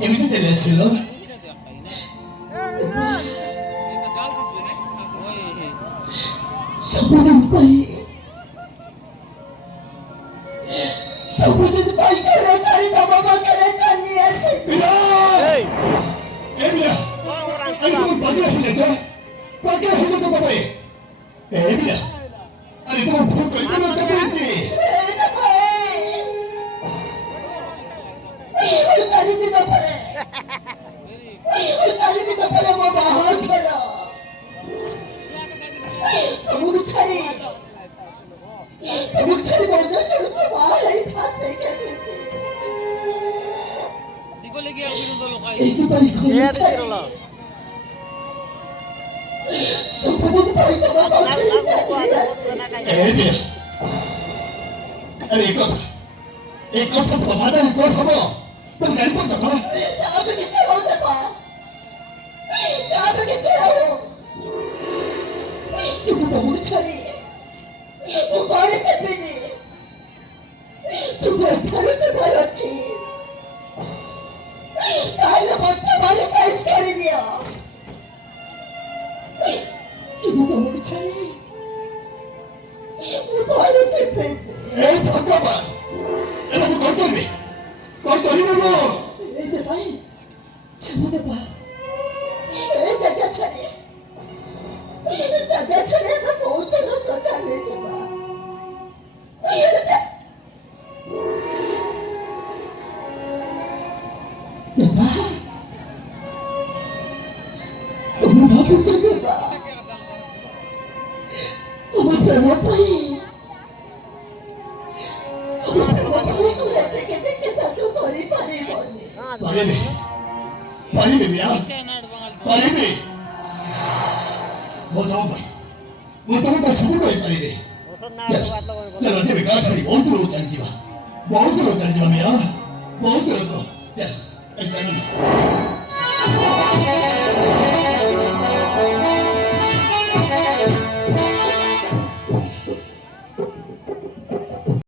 কেমিতে চলে আসছিল সবুদিন ভাই করে চারি বাবা করে চালিয়ে আসে এই বিরা আমি তো পাগলা হয়ে যাচ্ছি তো বাবা এই বিরা আরে তোমার ভুল করে দিলাম তো বলতে এই কথা তো মাথার উপর হবো তুমি জানি তো যখন আমাকে ছেড়াও দেবা আমাকে ছেড়াও কিন্তু তোমার ছাড়ি ও ঘরে চেপে নে তোমার ভারতে ভারছি তাহলে মধ্যে ভালো সাইজ করে নিও কিন্তু তোমার ছাড়ি ও ঘরে চেপে নে এই ভগবান এরকম কর করবে নেবো এই যে ভাই ছেড়ে দেবা এই জায়গা ছেড়ে আমি বহুত তো চালিয়ে যাবা দেবা তুমি ভাবছো দেবা আমার প্রেম পাই পারিবে মিয়া পারিবে মোটামোটা সুন্দর হয়ে পারিবে চলো তুমি গা ছাড়ি বহুত দূর চালিয়ে যাবা মিয়া বহুত দূর তো চল